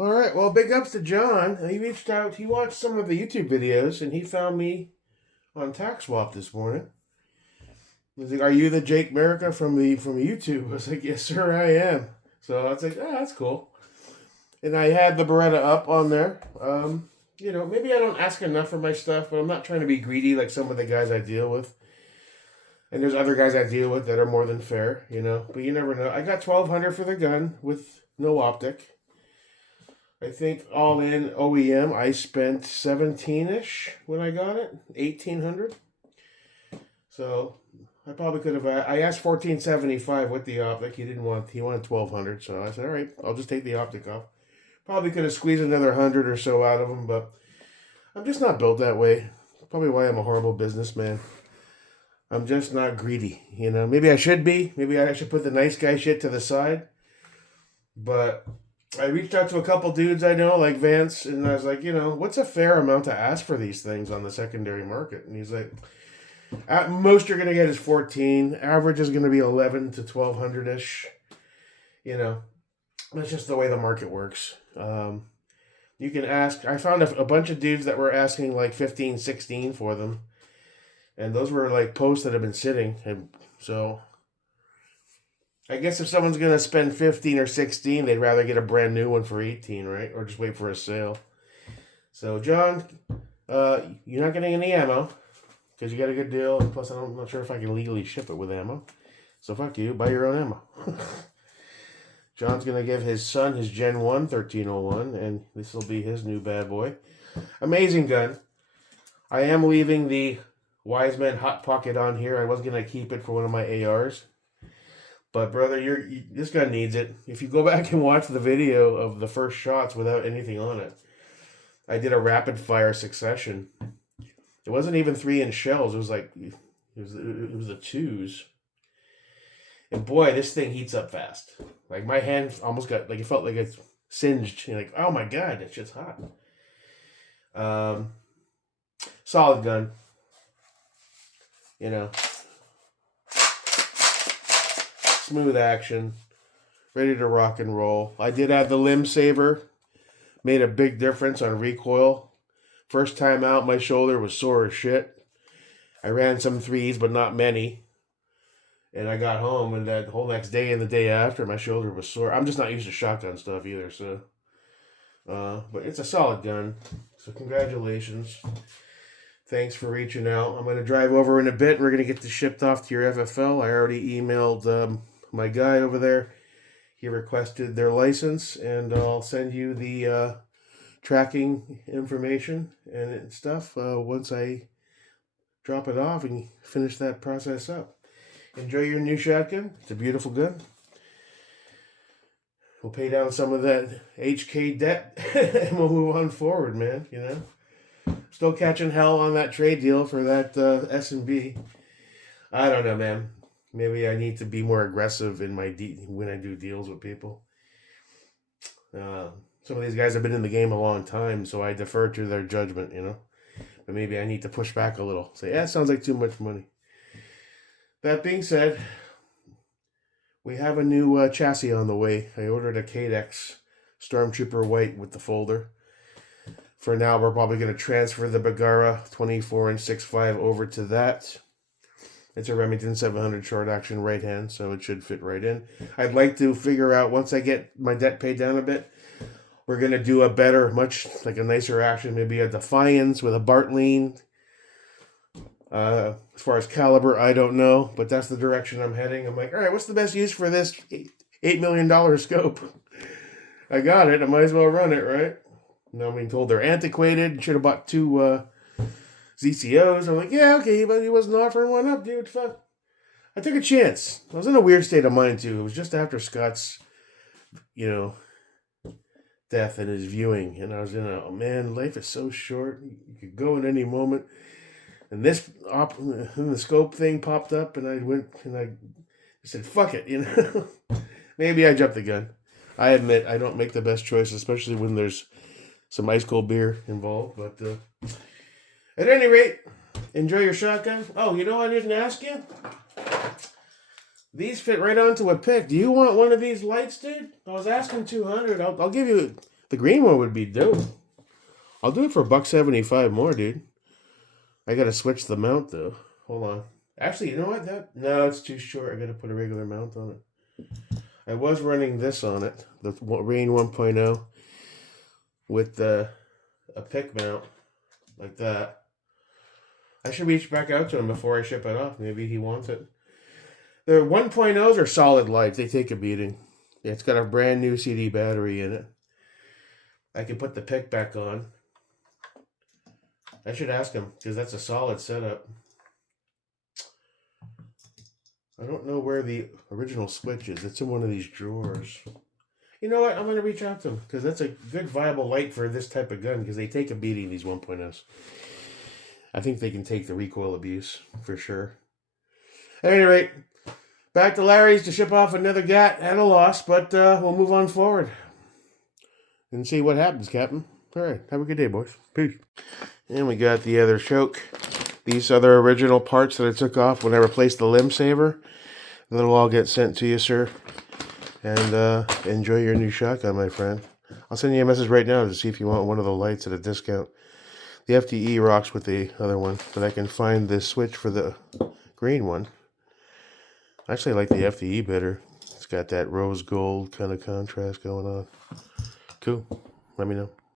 All right. Well, big ups to John. He reached out. He watched some of the YouTube videos, and he found me on TaxSwap this morning. He was like, "Are you the Jake Merica from YouTube?" I was like, "Yes, sir, I am." So I was like, "Oh, that's cool." And I had the Beretta up on there. Maybe I don't ask enough for my stuff, but I'm not trying to be greedy like some of the guys I deal with. And there's other guys I deal with that are more than fair, But you never know. I got 1,200 for the gun with no optic. I think all in OEM, I spent 17-ish when I got it, 1,800. So I probably could have. I asked 1,475 with the optic. He wanted 1,200. So I said, all right, I'll just take the optic off. Probably could have squeezed another 100 or so out of him, but I'm just not built that way. Probably why I'm a horrible businessman. I'm just not greedy, Maybe I should be. Maybe I should put the nice guy shit to the side. But I reached out to a couple dudes I know, like Vance, and I was like, what's a fair amount to ask for these things on the secondary market? And he's like, at most you're going to get is 14. Average is going to be 11 to 1,200-ish. That's just the way the market works. You can ask. I found a bunch of dudes that were asking like 15, 16 for them. And those were like posts that have been sitting. And so I guess if someone's going to spend 15 or 16, they'd rather get a brand new one for 18, right? Or just wait for a sale. So, John, you're not getting any ammo because you got a good deal. Plus, I'm not sure if I can legally ship it with ammo. So, fuck you. Buy your own ammo. John's going to give his son his Gen 1 1301, and this will be his new bad boy. Amazing gun. I am leaving the Wiseman Hot Pocket on here. I was going to keep it for one of my ARs. But, brother, this gun needs it. If you go back and watch the video of the first shots without anything on it, I did a rapid-fire succession. It wasn't even 3-inch shells. It was like, it was the 2s. And, boy, this thing heats up fast. Like, my hand almost got, like, it felt like it's singed. You're like, oh, my God, that shit's hot. Solid gun. Smooth action. Ready to rock and roll. I did add the limb saver. Made a big difference on recoil. First time out, my shoulder was sore as shit. I ran some 3s, but not many. And I got home, and that whole next day and the day after, my shoulder was sore. I'm just not used to shotgun stuff either, so. But it's a solid gun. So congratulations. Thanks for reaching out. I'm going to drive over in a bit. We're going to get this shipped off to your FFL. I already emailed my guy over there. He requested their license, and I'll send you the tracking information and stuff once I drop it off and finish that process up. Enjoy your new shotgun. It's a beautiful gun. We'll pay down some of that HK debt and we'll move on forward, man, Still catching hell on that trade deal for that S&B. I don't know, man. Maybe I need to be more aggressive in when I do deals with people. Some of these guys have been in the game a long time, so I defer to their judgment, But maybe I need to push back a little. Say, it sounds like too much money. That being said, we have a new chassis on the way. I ordered a Cadex Stormtrooper White with the folder. For now, we're probably going to transfer the Bagara 24 and 6.5 over to that. It's a Remington 700 short action right hand, so it should fit right in. I'd like to figure out, once I get my debt paid down a bit, we're going to do a better, a nicer action, maybe a Defiance with a Bartlein. As far as caliber, I don't know, but that's the direction I'm heading. I'm like, all right, what's the best use for this $8 million scope? I got it. I might as well run it, right? Now I'm being told they're antiquated. Should have bought 2 ZCOs. I'm like, yeah, okay, but he wasn't offering one up, dude. Fuck. I took a chance. I was in a weird state of mind, too. It was just after Scott's, death and his viewing. And I was oh, man, life is so short. You could go at any moment. And the scope thing popped up, and I went and I said, fuck it, Maybe I jumped the gun. I admit I don't make the best choice, especially when there's some ice cold beer involved. But at any rate, enjoy your shotgun. Oh, I didn't ask you? These fit right onto a pick. Do you want one of these lights, dude? I was asking 200. I'll give you The green one would be dope. I'll do it for $1.75 more, dude. I gotta switch the mount though. Hold on. Actually, you know what? No, it's too short. I gotta put a regular mount on it. I was running this on it, the Rain 1.0, with a pick mount like that. I should reach back out to him before I ship it off. Maybe he wants it. The 1.0s are solid lights. They take a beating. It's got a brand new CD battery in it. I can put the pick back on. I should ask him, because that's a solid setup. I don't know where the original switch is. It's in one of these drawers. You know what? I'm going to reach out to him, because that's a good viable light for this type of gun, because they take a beating, these 1.0s. I think they can take the recoil abuse, for sure. At any rate, back to Larry's to ship off another GAT at a loss, but we'll move on forward and see what happens, Captain. All right, have a good day, boys. Peace. And we got the other choke. These other original parts that I took off when I replaced the limb saver. That'll all get sent to you, sir. And enjoy your new shotgun, my friend. I'll send you a message right now to see if you want one of the lights at a discount. The FDE rocks with the other one, but I can find the switch for the green one. Actually, I like the FDE better. It's got that rose gold kind of contrast going on. Cool. Let me know.